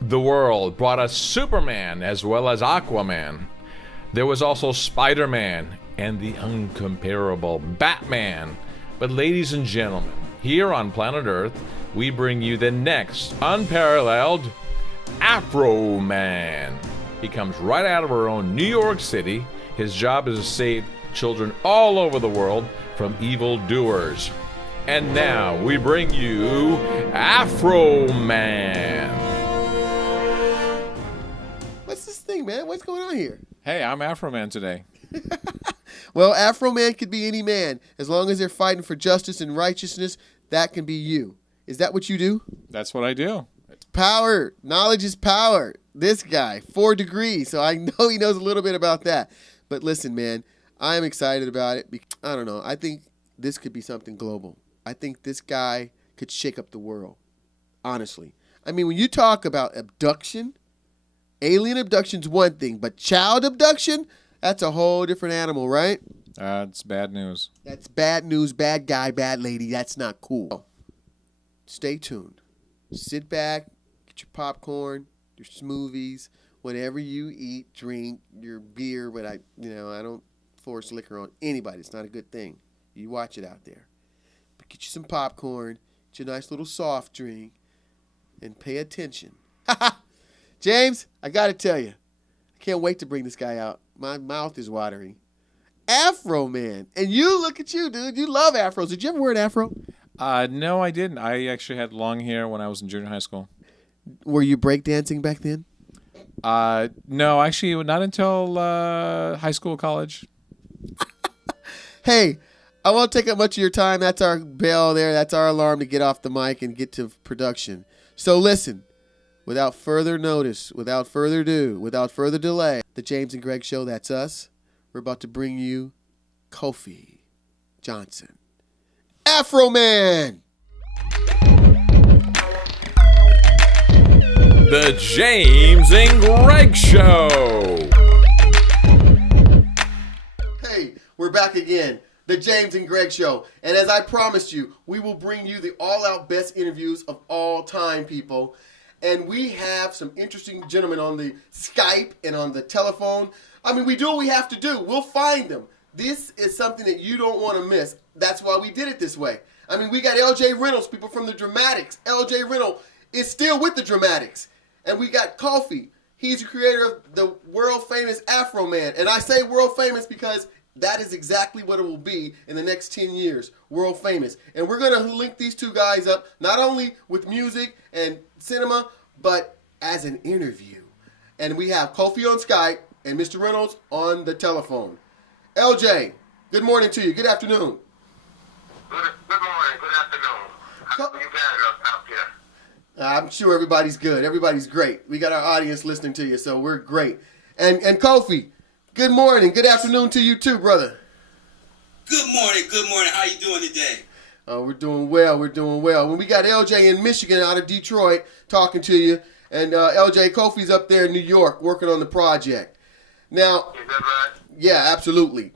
the world brought us Superman as well as Aquaman. There was also Spider-Man and the incomparable Batman. But ladies and gentlemen, here on planet Earth, we bring you the next unparalleled Afroman. He comes right out of our own New York City. His job is to save children all over the world from evildoers. And now we bring you Afroman. What's this thing, man? What's going on here? Hey, I'm Afroman today. Well, Afroman could be any man. As long as they're fighting for justice and righteousness, that can be you. Is that what you do? That's what I do. Power. Knowledge is power. This guy, 4 degrees, so I know he knows a little bit about that. But listen, man, I am excited about it. I don't know. I think this could be something global. I think this guy could shake up the world, honestly. I mean, when you talk about abduction, alien abduction's one thing, but child abduction, that's a whole different animal, right? It's bad news. That's bad news, bad guy, bad lady. That's not cool. Stay tuned. Sit back, get your popcorn, your smoothies, whatever you eat, drink, your beer. But I don't force liquor on anybody. It's not a good thing. You watch it out there. But get you some popcorn, get you a nice little soft drink, and pay attention. James, I got to tell you, I can't wait to bring this guy out. My mouth is watering. Afroman. And you, look at you, dude. You love afros. Did you ever wear an afro? No, I didn't. I actually had long hair when I was in junior high school. Were you breakdancing back then? No, actually, not until high school, college. Hey, I won't take up much of your time. That's our bell there. That's our alarm to get off the mic and get to production. So listen, without further notice, without further ado, without further delay, the James and Greg Show, that's us. We're about to bring you Kofi Johnson. Afroman! The James and Greg Show. Hey, we're back again. The James and Greg Show. And as I promised you, we will bring you the all-out best interviews of all time, people. And we have some interesting gentlemen on the Skype and on the telephone. I mean, we do what we have to do. We'll find them. This is something that you don't want to miss. That's why we did it this way. I mean, we got LJ Reynolds, people from the Dramatics. LJ Reynolds is still with the Dramatics. And we got Kofi. He's the creator of the world-famous Afroman. And I say world-famous because that is exactly what it will be in the next 10 years, world famous. And we're going to link these two guys up, not only with music and cinema, but as an interview. And we have Kofi on Skype and Mr. Reynolds on the telephone. LJ, good morning to you. Good afternoon. Good morning. Good afternoon. How you guys out there? I'm sure everybody's good. Everybody's great. We got our audience listening to you, so we're great. And Kofi, good morning. Good afternoon to you too, brother. Good morning. Good morning. How you doing today? We're doing well. We're doing well. When we got LJ in Michigan out of Detroit talking to you, and LJ Kofi's up there in New York working on the project. Now, is that right? Yeah, absolutely.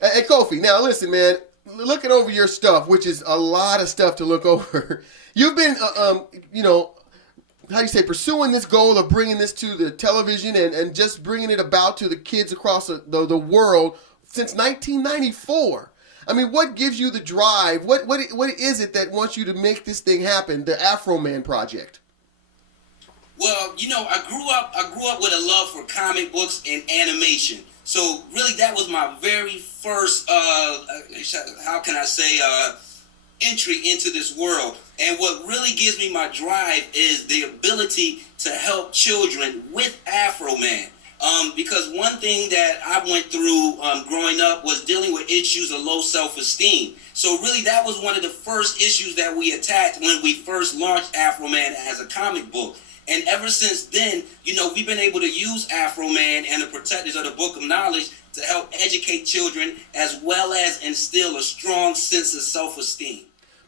Hey, Kofi, now listen, man. Looking over your stuff, which is a lot of stuff to look over. You've been, pursuing this goal of bringing this to the television and just bringing it about to the kids across the world since 1994. I mean, what gives you the drive? What is it that wants you to make this thing happen, the Afroman project? Well, I grew up with a love for comic books and animation. So really that was my very first, entry into this world. And what really gives me my drive is the ability to help children with Afroman. Because one thing that I went through growing up was dealing with issues of low self-esteem. So really that was one of the first issues that we attacked when we first launched Afroman as a comic book. And ever since then, we've been able to use Afroman and the Protectors of the Book of Knowledge to help educate children as well as instill a strong sense of self-esteem.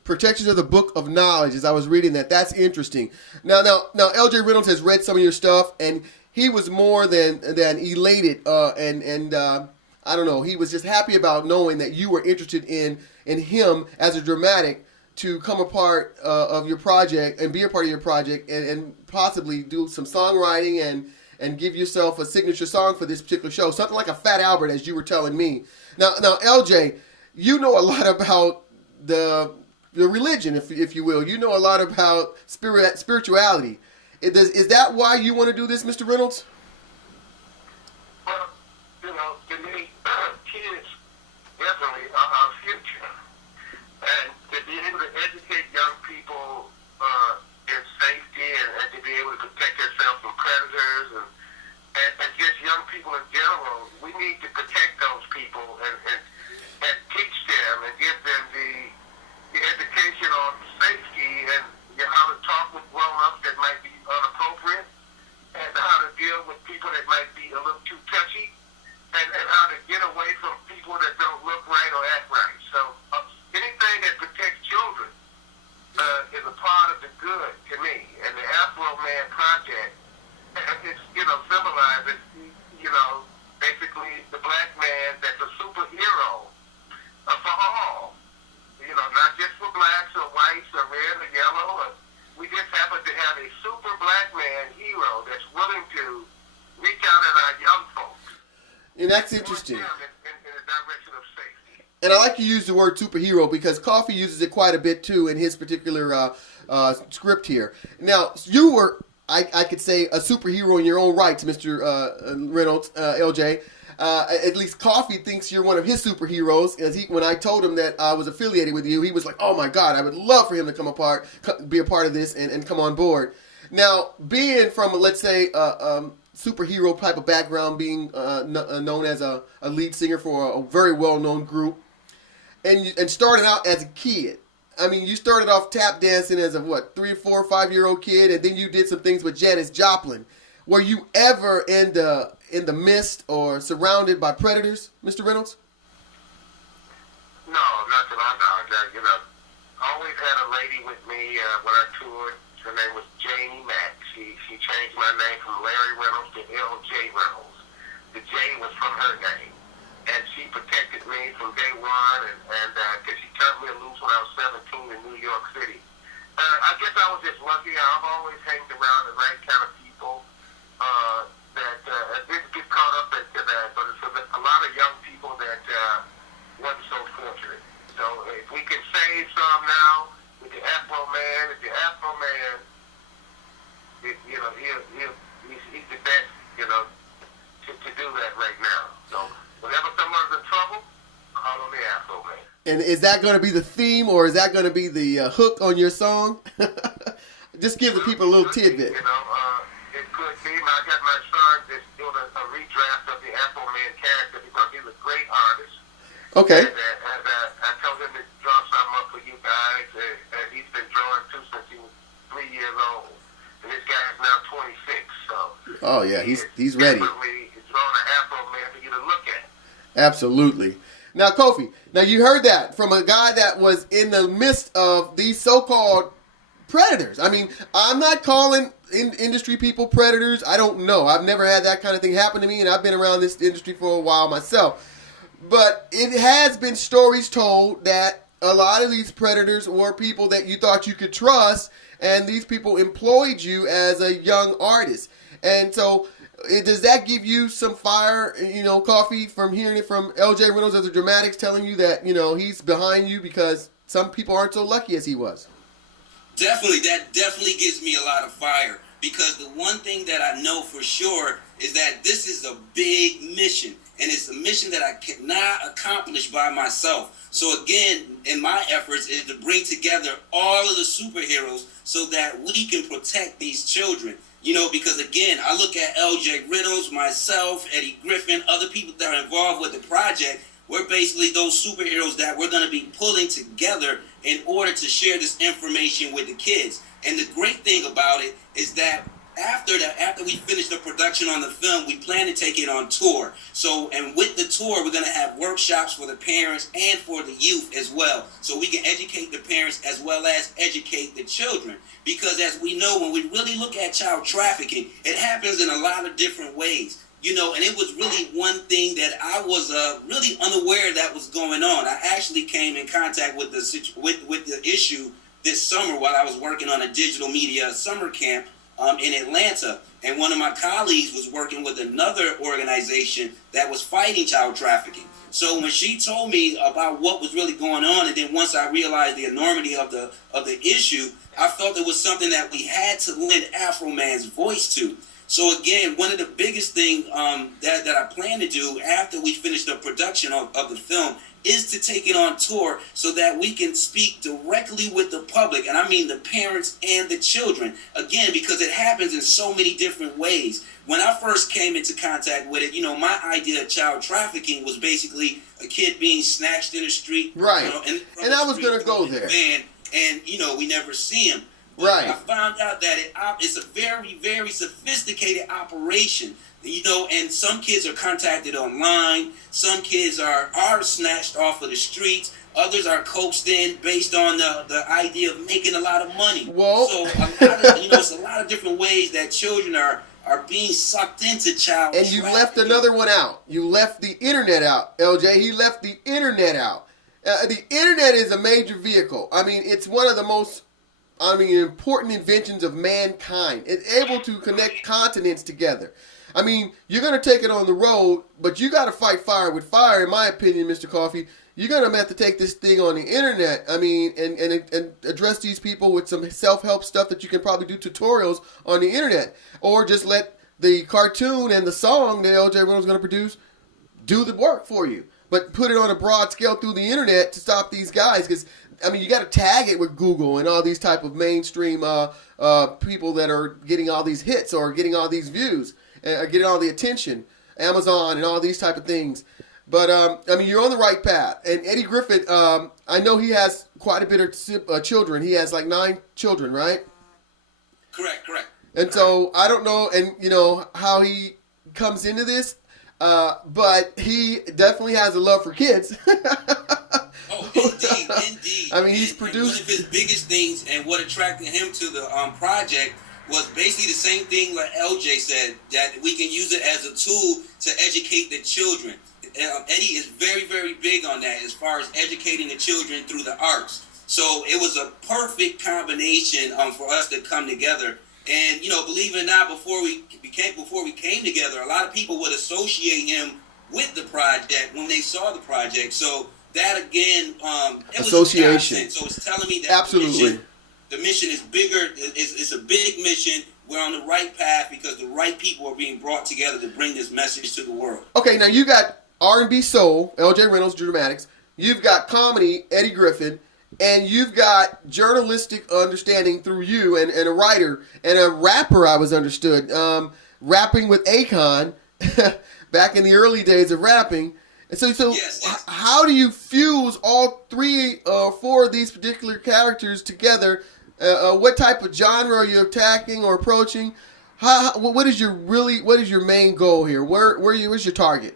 Protectors of the Book of Knowledge, as I was reading that. That's interesting. Now, LJ Reynolds has read some of your stuff, and he was more than elated, and I don't know, he was just happy about knowing that you were interested in him as a dramatic to come a part of your project and be a part of your project and possibly do some songwriting and give yourself a signature song for this particular show, something like a Fat Albert, as you were telling me. Now, LJ, you know a lot about the religion, if you will. You know a lot about spirituality. Is that why you want to do this, Mr. Reynolds? Well, to me, kids definitely are our future. And to be able to educate young people in safety and to be able to protect themselves from predators and just young people in general, we need to protect those people and teach them and give them the education on safety and how to talk with grown-ups that might be inappropriate and how to deal with people that might be a little too touchy and how to get away from people that don't look right or act right. So anything that protects children is a part of the good to me. And the Afroman project, it's, symbolizes, basically the black man that's a superhero for all. Not just for blacks or whites or red or yellow. We just happen to have a super black man hero that's willing to reach out at our young folks. And that's interesting. In the direction of safety. And I like to use the word superhero because Kofi uses it quite a bit too in his particular script here. Now, you were, I could say, a superhero in your own right, Mr. Reynolds, LJ. At least Kofi thinks you're one of his superheroes. As when I told him that I was affiliated with you, he was like, "Oh my God, I would love for him to be a part of this and come on board." Now, being from, let's say, superhero type of background, being known as a lead singer for a very well-known group, and starting out as a kid. I mean, you started off tap dancing as a 3, 4, 5-year-old kid, and then you did some things with Janis Joplin. Were you ever in the midst or surrounded by predators, Mr. Reynolds? No, not to my knowledge. I always had a lady with me when I toured. Her name was Janie Mack. She changed my name from Larry Reynolds to L.J. Reynolds. The J was from her name. And she protected me from day one, and because she turned me loose when I was 17 in New York City. I guess I was just lucky. I've always hanged around the right kind of people that didn't get caught up into that. But it's a lot of young people that wasn't so fortunate. So if we can save some now with the Afroman, he's the best, to do that right now. So whenever someone's in trouble, call on the Afroman. And is that going to be the theme, or is that going to be the hook on your song? Just give the people a little tidbit. It could be. I got my son just doing a redraft of the Afroman character because he's a great artist. Okay. And I told him to draw something up for you guys, and he's been drawing too since he was 3 years old. And this guy is now 26, so. Oh yeah, he's ready. He's drawing an Afroman for you to look at. Absolutely. Now, Kofi, you heard that from a guy that was in the midst of these so-called predators. I mean, I'm not calling industry people predators. I don't know. I've never had that kind of thing happen to me, and I've been around this industry for a while myself. But it has been stories told that a lot of these predators were people that you thought you could trust, and these people employed you as a young artist. And so, does that give you some fire, Kofi, from hearing it from L.J. Reynolds as a dramatics telling you that, he's behind you because some people aren't so lucky as he was? Definitely, that definitely gives me a lot of fire, because the one thing that I know for sure is that this is a big mission, and it's a mission that I cannot accomplish by myself. So again, in my efforts is to bring together all of the superheroes so that we can protect these children. Because again, I look at L.J. Reynolds, myself, Eddie Griffin, other people that are involved with the project. We're basically those superheroes that we're going to be pulling together in order to share this information with the kids. And the great thing about it is that after we finish the production on the film, we plan to take it on tour. So, and with the tour, we're going to have workshops for the parents and for the youth as well. So we can educate the parents as well as educate the children. Because as we know, when we really look at child trafficking, it happens in a lot of different ways. And it was really one thing that I was really unaware that was going on. I actually came in contact with the issue this summer while I was working on a digital media summer camp in Atlanta. And one of my colleagues was working with another organization that was fighting child trafficking. So when she told me about what was really going on, and then once I realized the enormity of the issue, I felt it was something that we had to lend Afroman's voice to. So again, one of the biggest things that I plan to do after we finish the production of the film is to take it on tour so that we can speak directly with the public, and I mean the parents and the children, again, because it happens in so many different ways. When I first came into contact with it, my idea of child trafficking was basically a kid being snatched in the street. Right. And I was going to go there. And we never see him. Right. I found out that it's a very, very sophisticated operation. And some kids are contacted online. Some kids are snatched off of the streets. Others are coaxed in based on the idea of making a lot of money. Whoa. So it's a lot of different ways that children are being sucked into child And you left another one out. You left the internet out, LJ. He left the internet out. The internet is a major vehicle. I mean, it's one of the most important inventions of mankind. It's able to connect continents together. I mean, you're going to take it on the road, but you got to fight fire with fire, in my opinion, Mr. Coffee. You're going to have to take this thing on the internet, and address these people with some self-help stuff that you can probably do tutorials on the internet. Or just let the cartoon and the song that LJ Reynolds is going to produce do the work for you. But put it on a broad scale through the internet to stop these guys, because you got to tag it with Google and all these type of mainstream people that are getting all these hits or getting all these views, getting all the attention, Amazon and all these type of things. But, you're on the right path. And Eddie Griffin, I know he has quite a bit of children. He has like 9 children, right? Correct. And so I don't know, how he comes into this, but he definitely has a love for kids. Oh, indeed. He's produced. One of his biggest things and what attracted him to the project was basically the same thing like LJ said, that we can use it as a tool to educate the children. Eddie is very, very big on that as far as educating the children through the arts. So it was a perfect combination for us to come together. And, believe it or not, before we came together, a lot of people would associate him with the project when they saw the project. So that again, it association. Was so it's telling me that absolutely the mission is bigger. It's a big mission. We're on the right path because the right people are being brought together to bring this message to the world. Okay, now you got R&B soul, LJ Reynolds, Dramatics. You've got comedy, Eddie Griffin. And you've got journalistic understanding through you and a writer and a rapper, I was understood. Rapping with Akon back in the early days of rapping. And so yes. How do you fuse all 3 or 4 of these particular characters together? What type of genre are you attacking or approaching? What is your main goal here? Where's your target?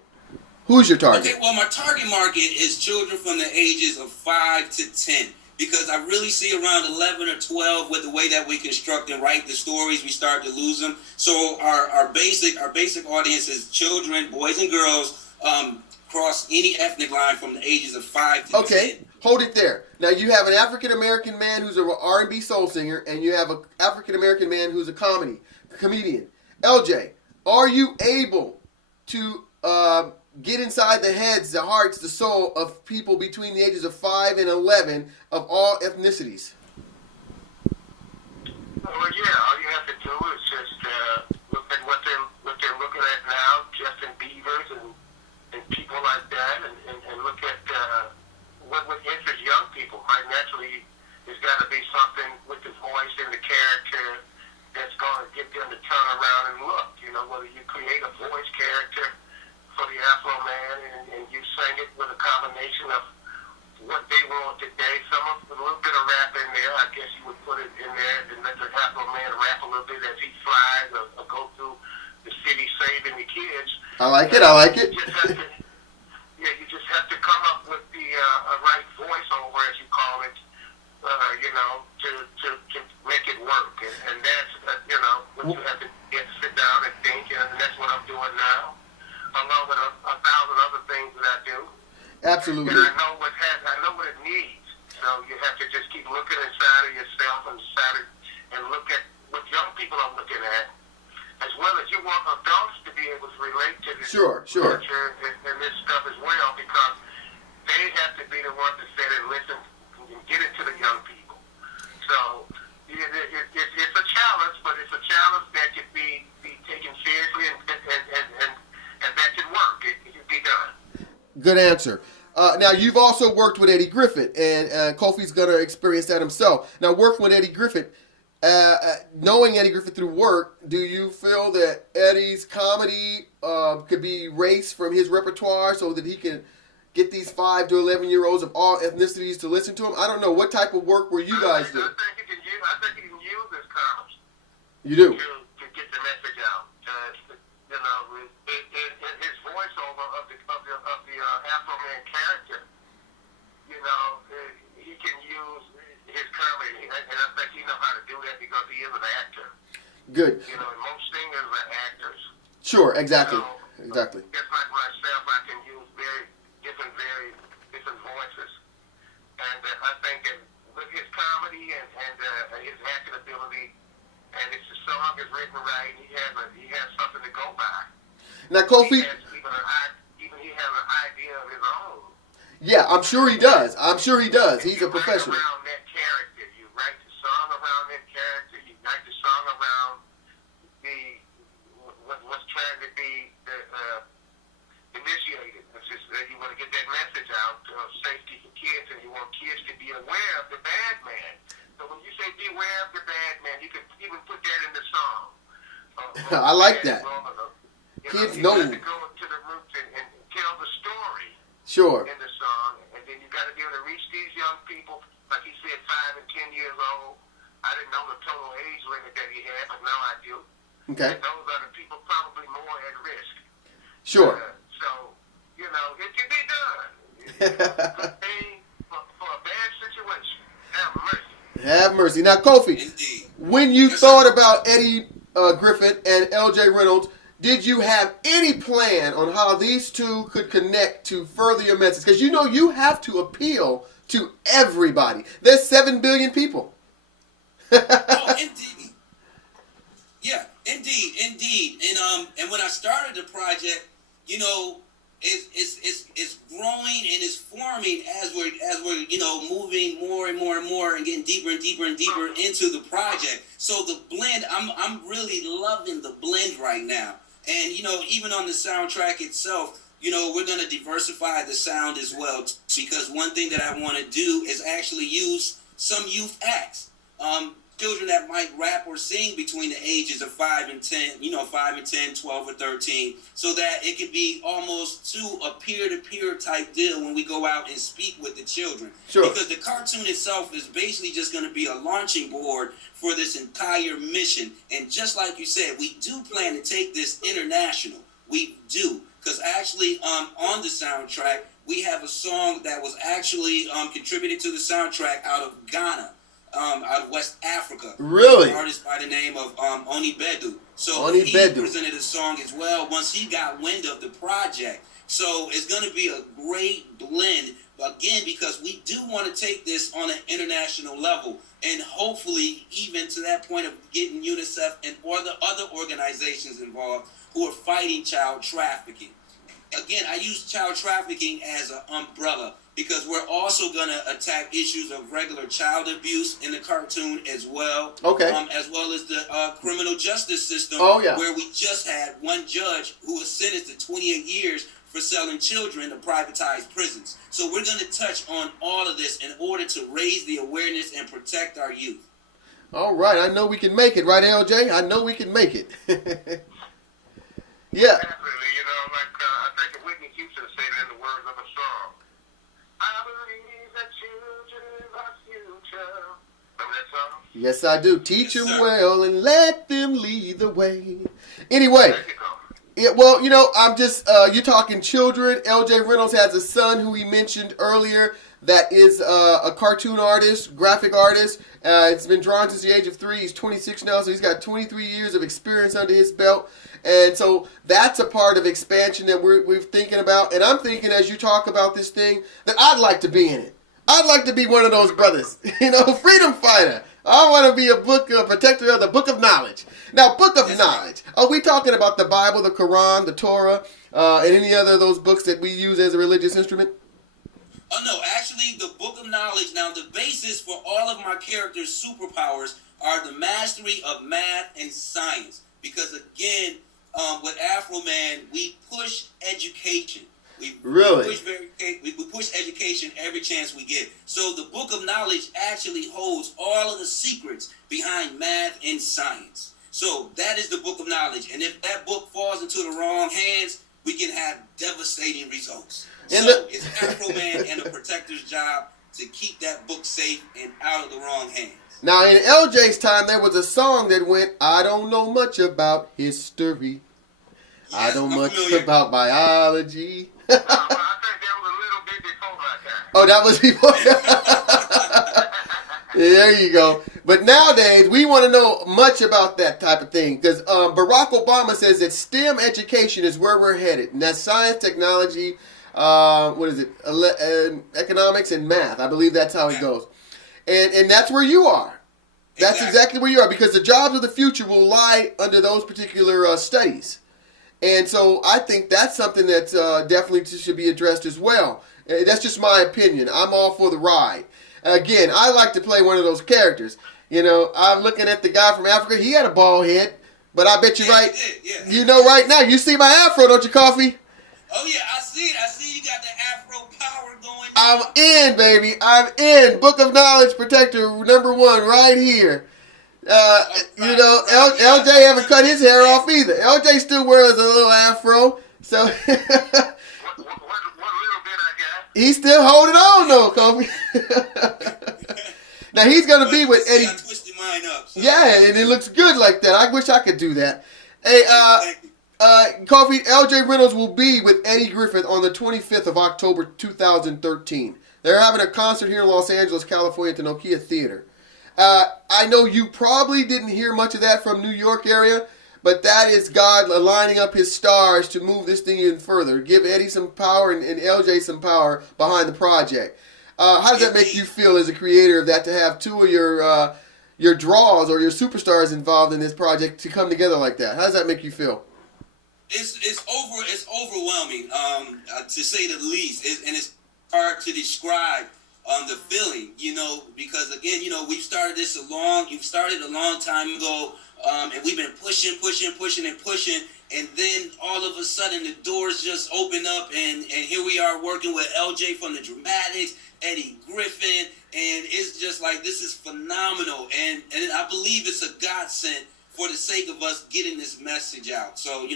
Who's your target? Okay, well, my target market is children from the ages of 5 to 10 because I really see around 11 or 12 with the way that we construct and write the stories, we start to lose them. So our basic audience is children, boys and girls, across any ethnic line from the ages of 5 to 10. Okay, hold it there. Now you have an African American man who's an R&B soul singer, and you have an African American man who's a comedian. LJ, are you able to get inside the heads, the hearts, the soul of people between the ages of 5 and 11 of all ethnicities? Well, yeah, all you have to do is just look at what they're looking at now, Justin Bieber's and people like that, and look at what would interest young people. Quite naturally, there's got to be something with the voice and the character that's going to get them to turn around and look. Whether you create a voice character for the Afroman and you sang it with a combination of what they want today, with a little bit of rap in there. I guess you would put it in there and let the Afroman rap a little bit as he flies or go through the city saving the kids. I like it. You just have to come up with the right voiceover, as you call it, to make it work. And that's, what you have to sit down and think, and that's what I'm doing now, along with a thousand other things that I do. Absolutely. And I know what it needs. So you have to just keep looking inside of yourself and look at what young people are looking at, as well as you want adults to be able to relate to this Sure. culture and this stuff as well, because they have to be the ones to sit and listen and get it to the young people. So it's a challenge, but it's a challenge that can be taken seriously and that can work. It can be done. Good answer. Now, you've also worked with Eddie Griffith, and Kofi's going to experience that himself. Now, working with Eddie Griffith, knowing Eddie Griffith through work, do you feel that Eddie's comedy could be erased from his repertoire so that he can get these 5 to 11-year-olds of all ethnicities to listen to him? I don't know. What type of work were you guys doing? I think he can use this comedy. You do? To get the message out. You know, his voiceover of the Afroman character, you know, he can use his comedy, and I think he knows how to do that because he is an actor. Good. You know, and most singers are actors. Sure, exactly. So, exactly. Just like myself, I can use very different voices. And I think that with his comedy and his acting ability, and if the song is written right, he has something to go by. Now, Kofi. He has an idea of his own. Yeah, I'm sure he does. He's a professional. You write around that character. You write the song around that character. You write the song around what's trying to be initiated. It's just you want to get that message out of safety for kids, and you want kids to be aware of the bad man. So when you say beware of the bad man, you can even put that in the song. I like that. Kids know. You have to go to the roots and tell the story. Sure. In the song, and then you got to be able to reach these young people. Like he said, 5 and 10 years old. I didn't know the total age limit that he had, but now I do. Okay. And those are the people probably more at risk. Sure. So, you know, it can be done. It's a good thing for a bad situation. Have mercy. Have mercy. Now, Kofi, Indeed. when you thought about Eddie Griffith and L.J. Reynolds, did you have any plan on how these two could connect to further your message? Because you know you have to appeal to everybody. There's 7 billion people. Oh, indeed. Yeah, indeed. And when I started the project, you know, it's growing and it's forming as we're you know, moving more and more and getting deeper and deeper into the project. So the blend, I'm really loving the blend right now. And, you know, even on the soundtrack itself, you know, we're going to diversify the sound as well, because one thing that I want to do is actually use some youth acts. Children that might rap or sing between the ages of 5 and 10, you know, 5 and 10, 12 or 13, so that it can be almost to a peer-to-peer type deal when we go out and speak with the children. Sure. Because the cartoon itself is basically just going to be a launching board for this entire mission. And just like you said, we do plan to take this international. We do. Because actually, on the soundtrack, we have a song that was actually contributed to the soundtrack out of Ghana. Out of West Africa. Really? An artist by the name of Oni Bedu. So Oni he Bedu presented a song as well once he got wind of the project. So it's going to be a great blend, again, because we do want to take this on an international level, and hopefully even to that point of getting UNICEF and or the other organizations involved who are fighting child trafficking. Again, I use child trafficking as an umbrella, because we're also going to attack issues of regular child abuse in the cartoon as well. Okay. As well as the criminal justice system, where we just had one judge who was sentenced to 28 years for selling children to privatized prisons. So we're going to touch on all of this in order to raise the awareness and protect our youth. All right. I know we can make it, right, LJ? I know we can make it. Yeah. Definitely. You know, like I think Whitney Houston said it in the words of a song. I believe that children are future. Remember that song? Yes, I do. Teach Yes, them sir. well and let them lead the way. Anyway, There you go. yeah, well, you know, I'm just, you're talking children. L.J. Reynolds has a son who he mentioned earlier. that is a cartoon artist, graphic artist. It's been drawn since the age of 3. He's 26 now, so he's got 23 years of experience under his belt. And so that's a part of expansion that we're thinking about. And I'm thinking, as you talk about this thing, that I'd like to be in it. I'd like to be one of those brothers, freedom fighter. I want to be a protector of the book of knowledge. Now, book of knowledge. Are we talking about the Bible, the Quran, the Torah, and any other of those books that we use as a religious instrument? Oh, no, actually, the book of knowledge. Now, the basis for all of my characters' superpowers are the mastery of math and science. Because, again, with Afroman, we push education. We push education every chance we get. So the book of knowledge actually holds all of the secrets behind math and science. So that is the book of knowledge. And if that book falls into the wrong hands, we can have devastating results. It's Afroman and the protector's job to keep that book safe and out of the wrong hands. Now, in LJ's time, there was a song that went, I don't know much about history. Yes, I don't much about biology. I think that was a little bit before my time. Oh, that was before. There you go. But nowadays, we want to know much about that type of thing because Barack Obama says that STEM education is where we're headed. And that's science, technology, economics, and math. I believe that's how it goes. And that's where you are. That's exactly where you are because the jobs of the future will lie under those particular studies. And so I think that's something that definitely should be addressed as well. That's just my opinion. I'm all for the ride. Again, I like to play one of those characters. I'm looking at the guy from Africa. He had a bald head, but I bet you right now. You see my afro, don't you, Kofi? Oh, yeah, I see it. I see you got the afro power going on. I'm in, baby. I'm in. Book of Knowledge Protector #1 right here. LJ haven't cut his hair off either. LJ still wears a little afro, so what little bit I got. He's still holding on though, Kofi. Now he's gonna be with Eddie. I twisted mine up. So. Yeah, and it looks good like that. I wish I could do that. Hey, Kofi, LJ Reynolds will be with Eddie Griffith on the 25th of October 2013. They're having a concert here in Los Angeles, California at the Nokia Theater. I know you probably didn't hear much of that from New York area, but that is God lining up his stars to move this thing even further. Give Eddie some power and LJ some power behind the project. How does that make you feel as a creator of that to have two of your draws or your superstars involved in this project to come together like that? How does that make you feel? It's overwhelming, to say the least, and it's hard to describe the feeling, because again, we've started this a long time ago, and we've been pushing, and then all of a sudden the doors just open up, and here we are working with LJ from the Dramatics, Eddie Griffin, and it's just like, this is phenomenal, and I believe it's a godsend for the sake of us getting this message out. So,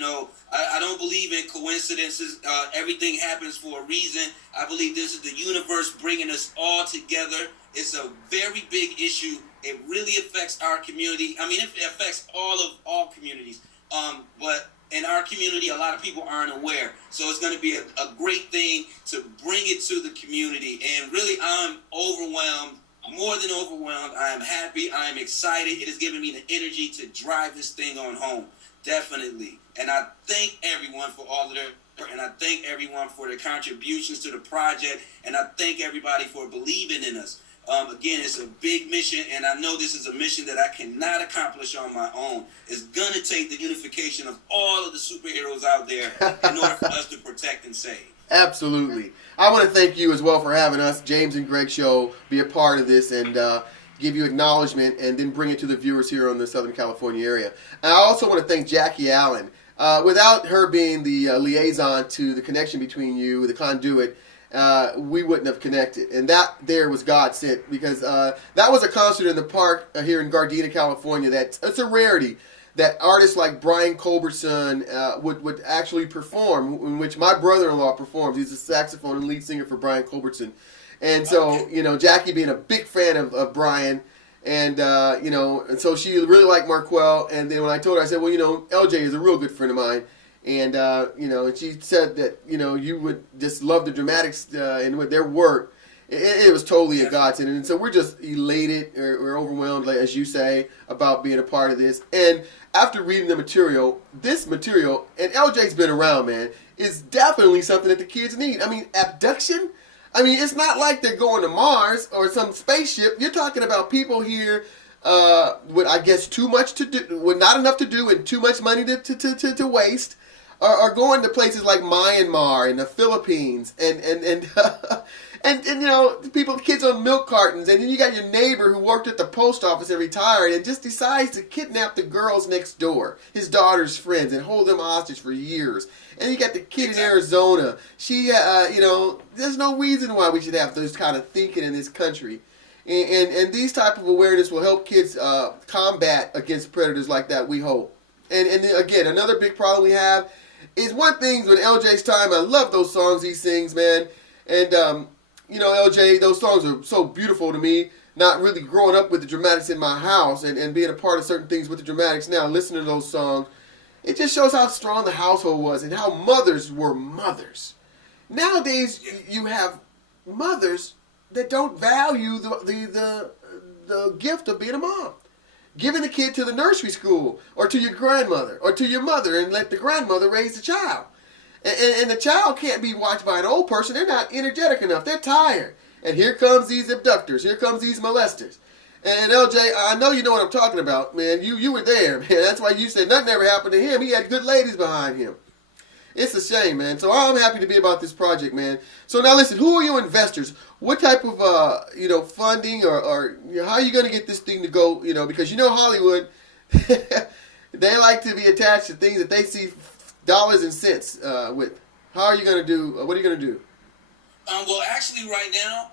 I don't believe in coincidences. Everything happens for a reason. I believe this is the universe bringing us all together. It's a very big issue. It really affects our community. I mean, it affects all communities. But in our community, a lot of people aren't aware. So it's going to be a great thing to bring it to the community. And really, I'm overwhelmed. More than overwhelmed. I am happy. I am excited. It has given me the energy to drive this thing on home. Definitely. And I thank everyone for all of their, and I thank everyone for their contributions to the project. And I thank everybody for believing in us. Again, it's a big mission, and I know this is a mission that I cannot accomplish on my own. It's going to take the unification of all of the superheroes out there in order for us to protect and save. Absolutely. I want to thank you as well for having us, James and Greg Show, be a part of this and give you acknowledgement and then bring it to the viewers here in the Southern California area. And I also want to thank Jackie Allen. Without her being the liaison to the connection between you, the conduit, we wouldn't have connected. And that there was God sent because that was a concert in the park here in Gardena, California. It's a rarity that artists like Brian Culbertson would actually perform, in which my brother-in-law performs. He's a saxophone and lead singer for Brian Culbertson. And so, Jackie being a big fan of Brian, and so she really liked Marquel. And then when I told her, I said, well, LJ is a real good friend of mine. And, and she said that, you would just love the Dramatics and with their work. it was totally a godsend. And so we're just elated, we're overwhelmed, like, as you say, about being a part of this. And after reading the material, this material, and LJ's been around, man, is definitely something that the kids need. I mean, abduction? I mean, it's not like they're going to Mars or some spaceship. You're talking about people here with, I guess, too much to do, with not enough to do and too much money to waste, are going to places like Myanmar and the Philippines and you know, kids on milk cartons, and then you got your neighbor who worked at the post office and retired and just decides to kidnap the girls next door, his daughter's friends, and hold them hostage for years. And you got the kid in Arizona. She, you know, there's no reason why we should have those kind of thinking in this country. And these type of awareness will help kids combat against predators like that, we hope. And again, another big problem we have is one thing with LJ's time. I love those songs he sings, man. And, you know, LJ, those songs are so beautiful to me. Not really growing up with the Dramatics in my house and being a part of certain things with the Dramatics now, listening to those songs, it just shows how strong the household was and how mothers were mothers. Nowadays, you have mothers that don't value the gift of being a mom. Giving the kid to the nursery school or to your grandmother or to your mother and let the grandmother raise the child. And the child can't be watched by an old person. They're not energetic enough. They're tired. And here comes these abductors. Here comes these molesters. And LJ, I know you know what I'm talking about, man. You were there, man. That's why you said nothing ever happened to him. He had good ladies behind him. It's a shame, man. So I'm happy to be about this project, man. So now listen, who are your investors? What type of, you know, funding or you know, how are you going to get this thing to go, you know, because you know Hollywood, they like to be attached to things that they see dollars and cents with. How are you going to do, what are you going to do? Well, actually right now,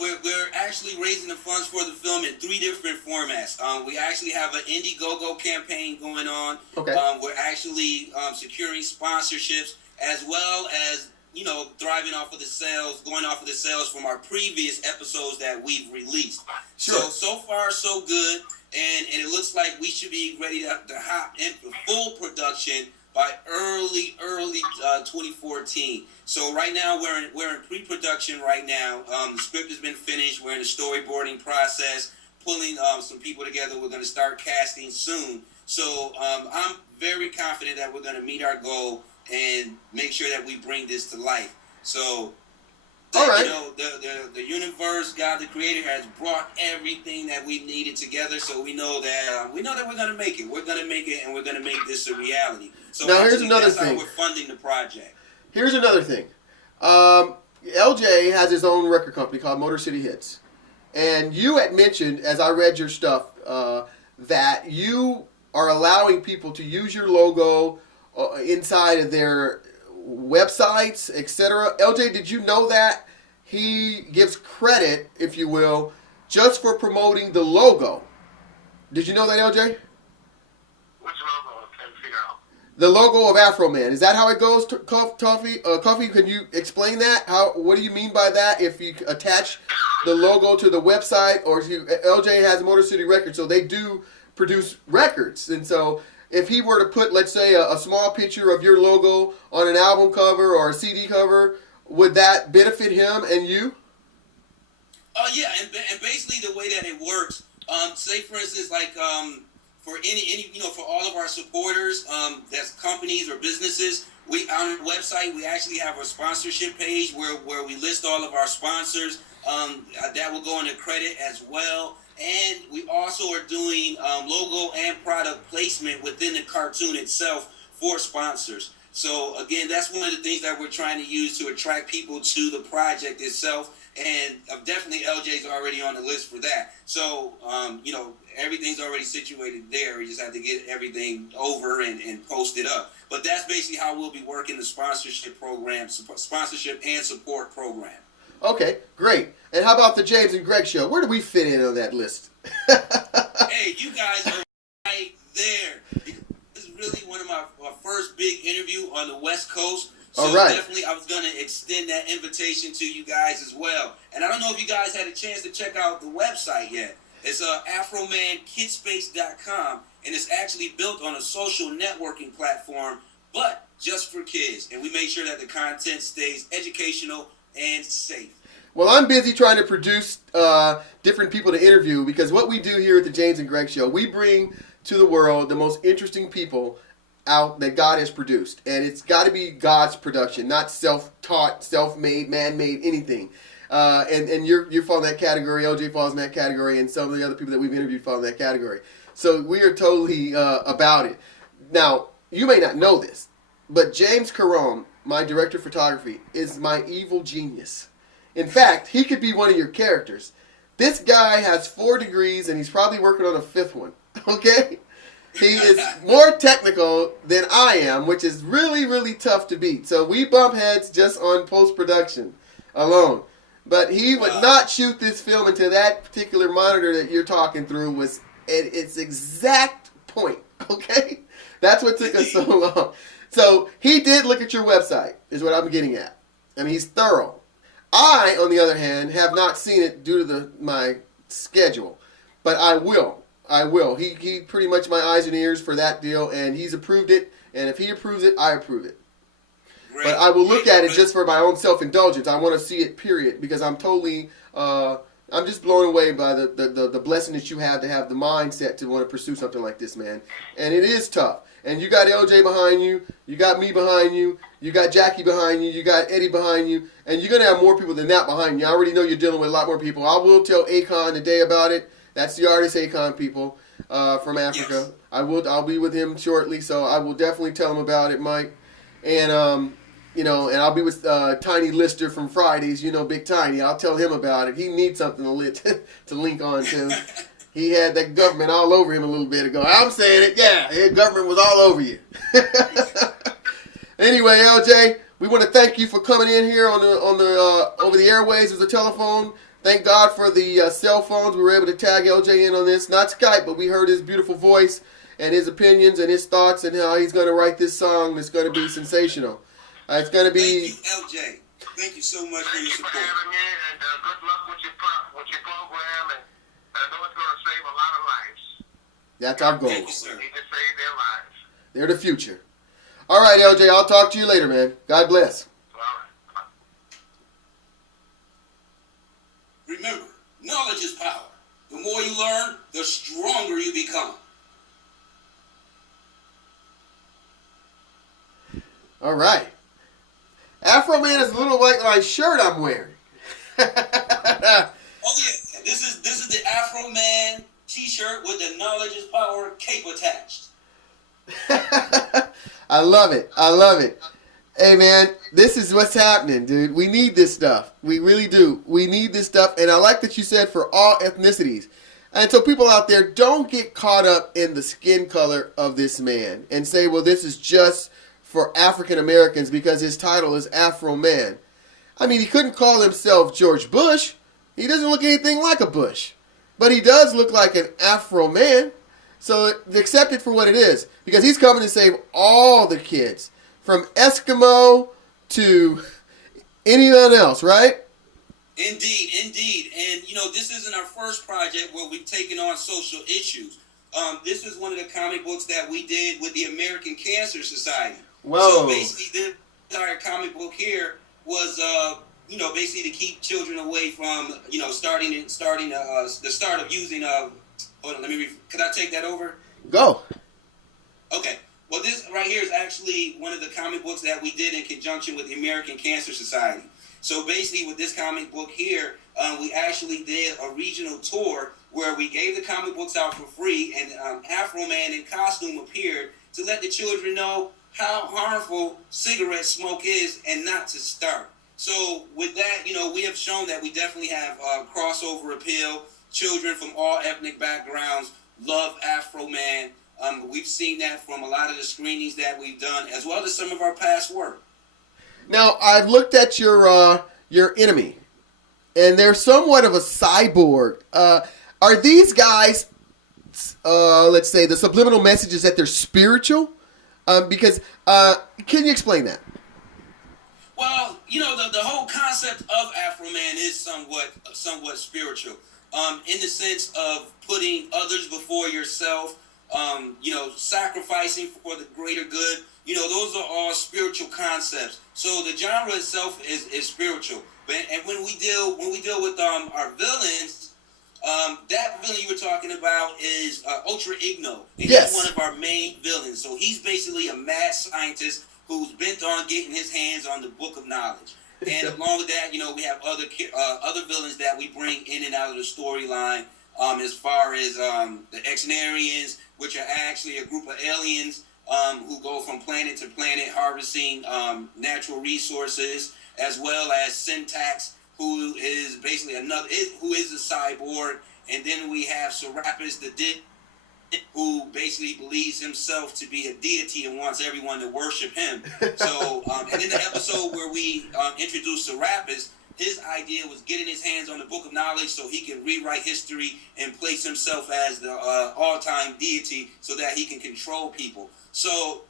we're actually raising the funds for the film in 3 different formats. We actually have an Indiegogo campaign going on. Okay. We're actually securing sponsorships as well as, you know, thriving off of the sales, going off of the sales from our previous episodes that we've released. Sure. So far so good, and it looks like we should be ready to hop into full production by early 2014. So right now we're in pre-production right now. The script has been finished. We're in the storyboarding process, pulling some people together. We're going to start casting soon. So I'm very confident that we're going to meet our goal and make sure that we bring this to life. So, all right. You know, the universe, God the Creator, has brought everything that we needed together. So we know that we're going to make it. We're going to make it, and we're going to make this a reality. So now here's another that's thing. How we're funding the project. Here's another thing. LJ has his own record company called Motor City Hits. And you had mentioned, as I read your stuff, that you are allowing people to use your logo inside of their websites, etc. LJ, did you know that? He gives credit, if you will, just for promoting the logo. Did you know that, LJ? Which logo? Can you figure out? The logo of Afroman. Is that how it goes, Kofi? Can you explain that? What do you mean by that? If you attach the logo to the website, or if LJ has Motor City Records, so they do produce records. And so if he were to put, let's say, a small picture of your logo on an album cover or a CD cover, would that benefit him and you? Yeah, and basically the way that it works, say for instance, like for any you know, for all of our supporters, that's companies or businesses, we on our website we actually have a sponsorship page where we list all of our sponsors. That will go into credit as well. And we also are doing logo and product placement within the cartoon itself for sponsors. So again, that's one of the things that we're trying to use to attract people to the project itself. And definitely LJ's already on the list for that. So, you know, everything's already situated there. We just have to get everything over and post it up. But that's basically how we'll be working the sponsorship program, sponsorship and support program. Okay, great. And how about the James and Greg Show? Where do we fit in on that list? Hey, you guys are right there. This is really one of my first big interview on the West Coast. So all right. Definitely I was going to extend that invitation to you guys as well. And I don't know if you guys had a chance to check out the website yet. It's AfromanKidspace.com, and it's actually built on a social networking platform, but just for kids. And we make sure that the content stays educational and safe. Well, I'm busy trying to produce different people to interview because what we do here at the James and Greg Show, we bring to the world the most interesting people out that God has produced. And it's got to be God's production, not self-taught, self-made, man-made, anything. And you fall in that category, LJ falls in that category, and some of the other people that we've interviewed fall in that category. So we are totally about it. Now, you may not know this, but James Karroum, my director of photography, is my evil genius. In fact, he could be one of your characters. This guy has 4 degrees, and he's probably working on a 5th one. Okay? He is more technical than I am, which is really, really tough to beat. So we bump heads just on post-production alone. But he would not shoot this film until that particular monitor that you're talking through was at its exact point. Okay? That's what took us so long. So he did look at your website, is what I'm getting at. I mean, he's thorough. I, on the other hand, have not seen it due to my schedule. But I will. I will. He pretty much my eyes and ears for that deal, and he's approved it. And if he approves it, I approve it. Great. But I will look at it just for my own self-indulgence. I want to see it, period, because I'm totally, I'm just blown away by the blessing that you have to have the mindset to want to pursue something like this, man. And it is tough. And you got LJ behind you, you got me behind you, you got Jackie behind you, you got Eddie behind you, and you're going to have more people than that behind you. I already know you're dealing with a lot more people. I will tell Akon today about it. That's the artist Akon, people, from Africa. Yes. I'll be with him shortly, so I will definitely tell him about it, Mike. And, and I'll be with Tiny Lister from Fridays, Big Tiny. I'll tell him about it. He needs something to link on to. He had that government all over him a little bit ago. I'm saying it, yeah. The government was all over you. Anyway, LJ, we want to thank you for coming in here on the over the airways with the telephone. Thank God for the cell phones. We were able to tag LJ in on this. Not Skype, but we heard his beautiful voice and his opinions and his thoughts and how he's going to write this song that's going to be sensational. It's going to be... Thank you, LJ. Thank you so much for your support. Thank you for having me, and good luck with your program. And I know it's going to save a lot of lives. That's our goal. Thank you, sir. We need to save their lives. They're the future. All right, LJ, I'll talk to you later, man. God bless. Remember, knowledge is power. The more you learn, the stronger you become. All right. Afroman is a little like my shirt I'm wearing. Oh yeah, this is the Afroman T-shirt with the knowledge is power cape attached. I love it. I love it. Hey, man, this is what's happening, dude. We need this stuff. We really do. We need this stuff. And I like that you said for all ethnicities. And so people out there, don't get caught up in the skin color of this man and say, well, this is just for African Americans because his title is Afroman. I mean, he couldn't call himself George Bush. He doesn't look anything like a Bush. But he does look like an Afroman. So accept it for what it is. Because he's coming to save all the kids. From Eskimo to anyone else, right? Indeed. And, this isn't our first project where we've taken on social issues. This is one of the comic books that we did with the American Cancer Society. Whoa. So basically, this entire comic book here was, basically to keep children away from, starting the start of using, hold on, could I take that over? Go. Okay. Well, this right here is actually one of the comic books that we did in conjunction with the American Cancer Society. So basically with this comic book here, we actually did a regional tour where we gave the comic books out for free, and Afroman in costume appeared to let the children know how harmful cigarette smoke is and not to start. So with that, we have shown that we definitely have crossover appeal. Children from all ethnic backgrounds love Afroman. We've seen that from a lot of the screenings that we've done, as well as some of our past work. Now, I've looked at your enemy, and they're somewhat of a cyborg. Are these guys, let's say, the subliminal messages that they're spiritual? Because can you explain that? Well, the whole concept of Afroman is somewhat spiritual, in the sense of putting others before yourself. Sacrificing for the greater good. Those are all spiritual concepts. So the genre itself is spiritual. And when we deal with our villains, that villain you were talking about is Ultra Igno. And Yes. he's one of our main villains. So he's basically a mad scientist who's bent on getting his hands on the Book of Knowledge. And along with that, we have other villains that we bring in and out of the storyline. As far as the Exnarians, which are actually a group of aliens who go from planet to planet harvesting natural resources, as well as Syntax, who is basically who is a cyborg, and then we have Serapis the Dick, who basically believes himself to be a deity and wants everyone to worship him. So, and in the episode where we introduced Serapis, his idea was getting his hands on the Book of Knowledge so he can rewrite history and place himself as the all-time deity so that he can control people. So,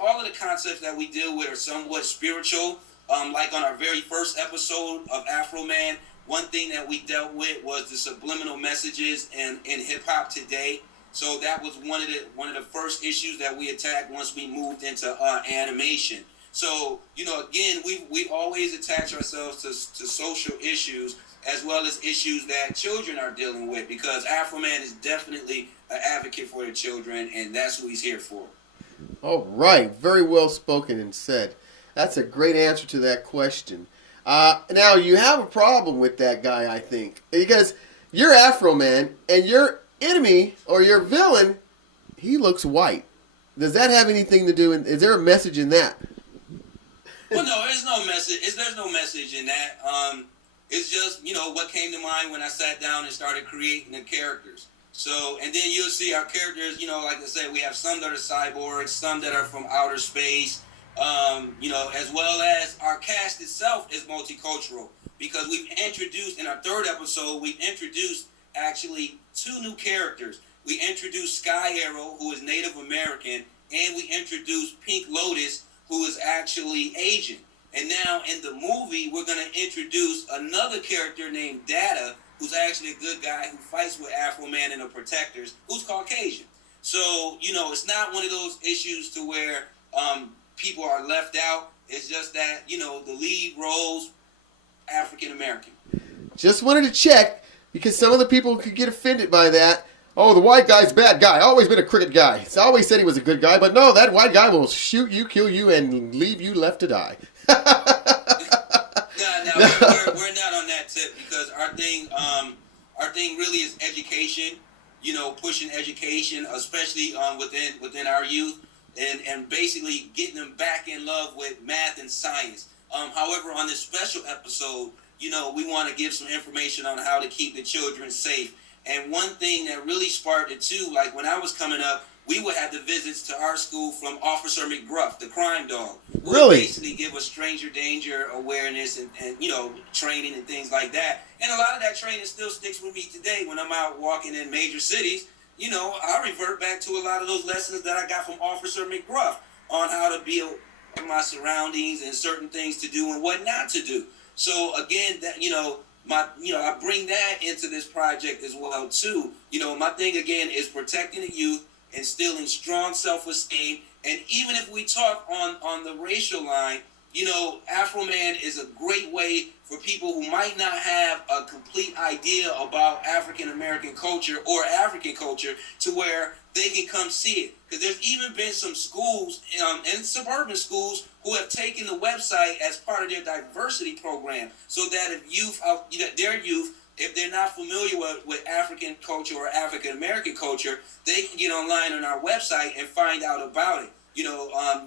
all of the concepts that we deal with are somewhat spiritual. Like on our very first episode of Afroman, one thing that we dealt with was the subliminal messages in hip-hop today. So that was one of the first issues that we attacked once we moved into animation. So, again, we always attach ourselves to social issues as well as issues that children are dealing with, because Afroman is definitely an advocate for the children, and that's who he's here for. All right. Very well spoken and said. That's a great answer to that question. Now, you have a problem with that guy, I think, because you're Afroman, and your enemy or your villain, he looks white. Does that have anything to do with, is there a message in that? Well, no, there's no message. There's no message in that. It's just, what came to mind when I sat down and started creating the characters. So, and then you'll see our characters, like I said, we have some that are cyborgs, some that are from outer space, as well as our cast itself is multicultural, because we've introduced, in our third episode, we've introduced actually 2 new characters. We introduced Sky Arrow, who is Native American, and we introduced Pink Lotus, who is actually Asian. And now in the movie, we're going to introduce another character named Data, who's actually a good guy who fights with Afroman and the Protectors, who's Caucasian. So, it's not one of those issues to where people are left out. It's just that, the lead role's African American. Just wanted to check, because some of the people could get offended by that. Oh, the white guy's bad guy. Always been a crooked guy. He's always said he was a good guy, but no, that white guy will shoot you, kill you, and leave you left to die. No, we're not on that tip, because our thing really is education. Pushing education, especially within our youth, and basically getting them back in love with math and science. However, on this special episode, we want to give some information on how to keep the children safe. And one thing that really sparked it too, like when I was coming up, we would have the visits to our school from Officer McGruff, the crime dog. Who Really? would basically give us stranger danger awareness and training and things like that. And a lot of that training still sticks with me today when I'm out walking in major cities. I revert back to a lot of those lessons that I got from Officer McGruff on how to be in my surroundings and certain things to do and what not to do. So again, that I bring that into this project as well too. My thing again is protecting the youth, instilling strong self-esteem, and even if we talk on the racial line, Afroman is a great way for people who might not have a complete idea about African American culture or African culture to where they can come see it. Because there's even been some schools and suburban schools who have taken the website as part of their diversity program, so that if their youth, if they're not familiar with African culture or African American culture, they can get online on our website and find out about it.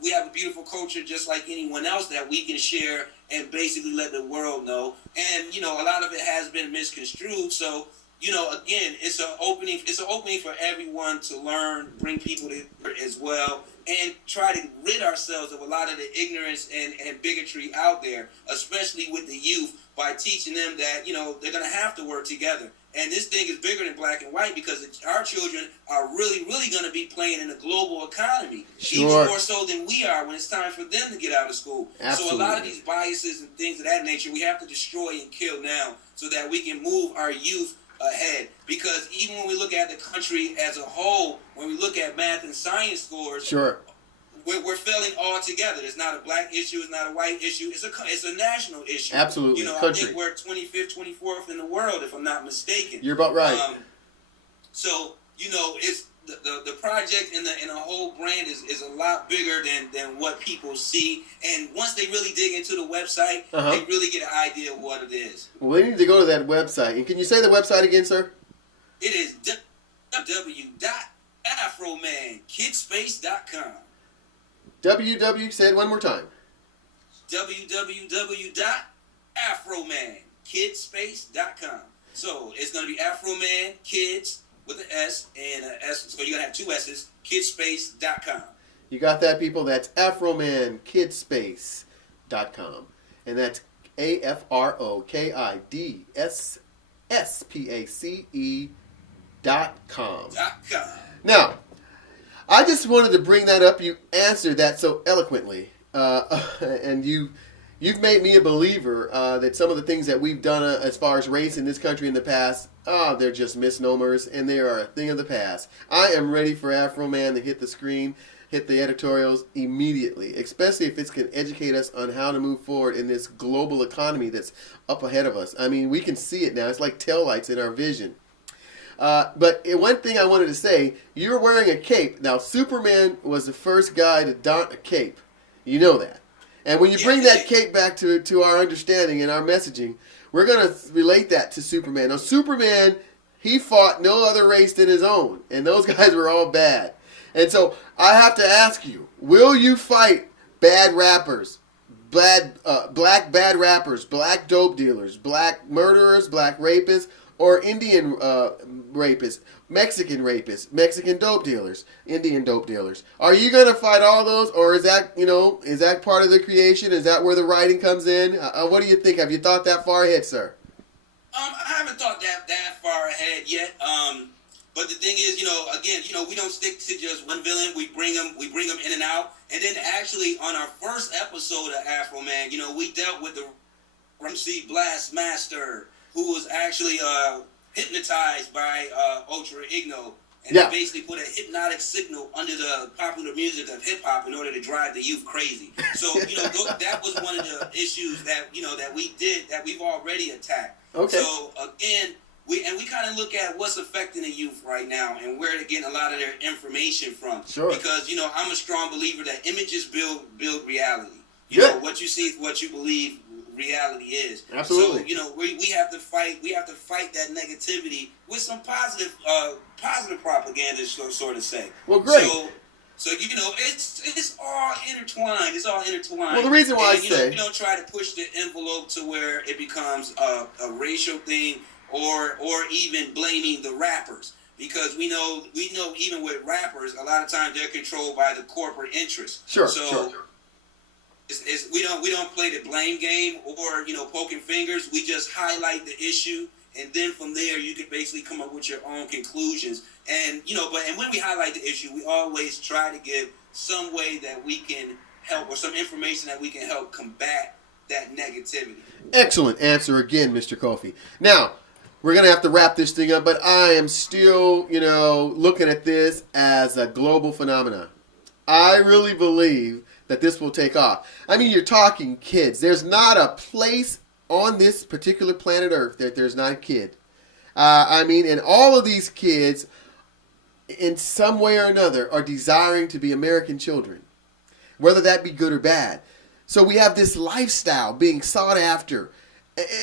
We have a beautiful culture just like anyone else that we can share and basically let the world know. And, a lot of it has been misconstrued. So, again, it's an opening for everyone to learn, bring people together as well, and try to rid ourselves of a lot of the ignorance and bigotry out there, especially with the youth, by teaching them that, they're going to have to work together. And this thing is bigger than black and white, because our children are really, really going to be playing in a global economy, Sure. even more so than we are when it's time for them to get out of school. Absolutely. So a lot of these biases and things of that nature, we have to destroy and kill now so that we can move our youth ahead. Because even when we look at the country as a whole, when we look at math and science scores, Sure. we're failing all together. It's not a black issue. It's not a white issue. It's a national issue. Absolutely. You know, Country. I think we're 25th, 24th in the world, if I'm not mistaken. You're about right. So, you know, it's the project and the whole brand is a lot bigger than what people see. And once they really dig into the website, they really get an idea of what it is. Well, they need to go to that website. And can you say the website again, sir? It is www.afromankidspace.com. Say it one more time. www.afromankidspace.com. So it's going to be Afroman Kids with an S and an S. So you're going to have two S's, kidspace.com. You got that, people? That's AfromanKidspace.com. And that's AfroKidsSpace.com. Now, I just wanted to bring that up. You answered that so eloquently. And you've made me a believer that some of the things that we've done as far as race in this country in the past, they're just misnomers, and they are a thing of the past. I am ready for Afroman to hit the screen, hit the editorials immediately, especially if it can educate us on how to move forward in this global economy that's up ahead of us. I mean, we can see it now. It's like taillights in our vision. But one thing I wanted to say, you're wearing a cape. Now, Superman was the first guy to don a cape. You know that. And when you bring that cape back to our understanding and our messaging, we're going to relate that to Superman. Now, Superman, he fought no other race than his own. And those guys were all bad. And so I have to ask you, will you fight bad rappers, black bad rappers, black dope dealers, black murderers, black rapists, or Indian rapists, Mexican dope dealers, Indian dope dealers? Are you going to fight all those, or is that part of the creation? Is that where the writing comes in? What do you think? Have you thought that far ahead, sir? I haven't thought that far ahead yet. But the thing is, we don't stick to just one villain. We bring them in and out. And then actually on our first episode of Afroman, we dealt with the MC Blast Master, who was actually hypnotized by Ultra Igno, and they basically put a hypnotic signal under the popular music of hip hop in order to drive the youth crazy. So that was one of the issues that we did that we've already attacked. Okay. So again, we kind of look at what's affecting the youth right now and where they're getting a lot of their information from. Sure. Because I'm a strong believer that images build reality. You know what you see is what you believe reality is. Absolutely. So we have to fight that negativity with some positive propaganda, sort of say. Well, great. So it's all intertwined. It's all intertwined. Well, the reason why we don't try to push the envelope to where it becomes a racial thing or even blaming the rappers, because we know even with rappers, a lot of times they're controlled by the corporate interests. Sure. We don't play the blame game or poking fingers. We just highlight the issue, and then from there you can basically come up with your own conclusions. And and when we highlight the issue, we always try to give some way that we can help, or some information that we can help combat that negativity. Excellent answer again, Mr. Kofi. Now, we're going to have to wrap this thing up, but I am still, looking at this as a global phenomenon. I really believe that this will take off. I mean, you're talking kids. There's not a place on this particular planet Earth that there's not a kid. And all of these kids, in some way or another, are desiring to be American children, whether that be good or bad. So we have this lifestyle being sought after,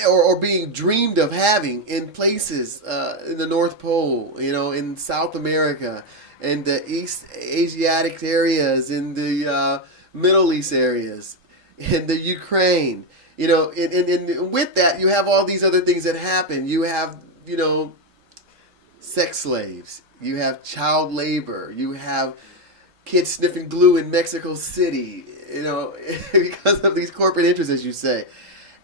or being dreamed of having in places in the North Pole, in South America, in the East Asiatic areas, in the Middle East areas, in the Ukraine. And with that, you have all these other things that happen. You have, sex slaves. You have child labor. You have kids sniffing glue in Mexico City, because of these corporate interests, as you say.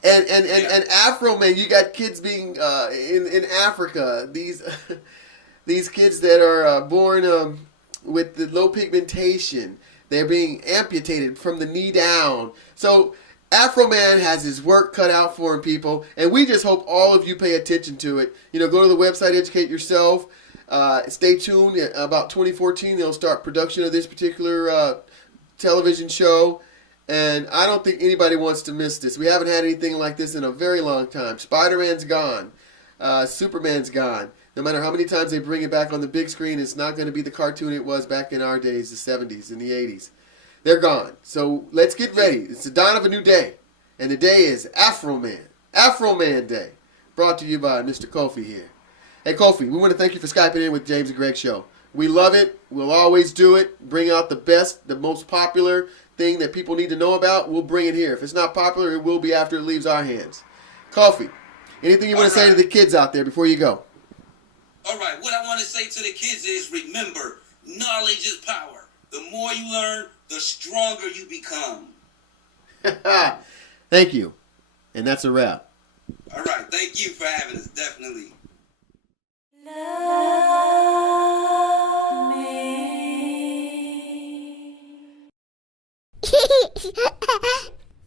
And Afroman, you got kids being in Africa. These kids that are born with the low pigmentation, they're being amputated from the knee down. So Afroman has his work cut out for him, people, and we just hope all of you pay attention to it. Go to the website, educate yourself. Stay tuned. About 2014, they'll start production of this particular television show, and I don't think anybody wants to miss this. We haven't had anything like this in a very long time. Spider-Man's gone. Superman's gone. No matter how many times they bring it back on the big screen, it's not going to be the cartoon it was back in our days, the 70s and the 80s. They're gone. So let's get ready. It's the dawn of a new day. And the day is Afroman. Afroman Day. Brought to you by Mr. Kofi here. Hey, Kofi, we want to thank you for Skyping in with James and Greg Show. We love it. We'll always do it. Bring out the best, the most popular thing that people need to know about. We'll bring it here. If it's not popular, it will be after it leaves our hands. Kofi, anything you want to say to the kids out there before you go? All right, what I want to say to the kids is remember, knowledge is power. The more you learn, the stronger you become. Thank you. And that's a wrap. All right, thank you for having us, definitely. Love me.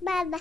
Baba.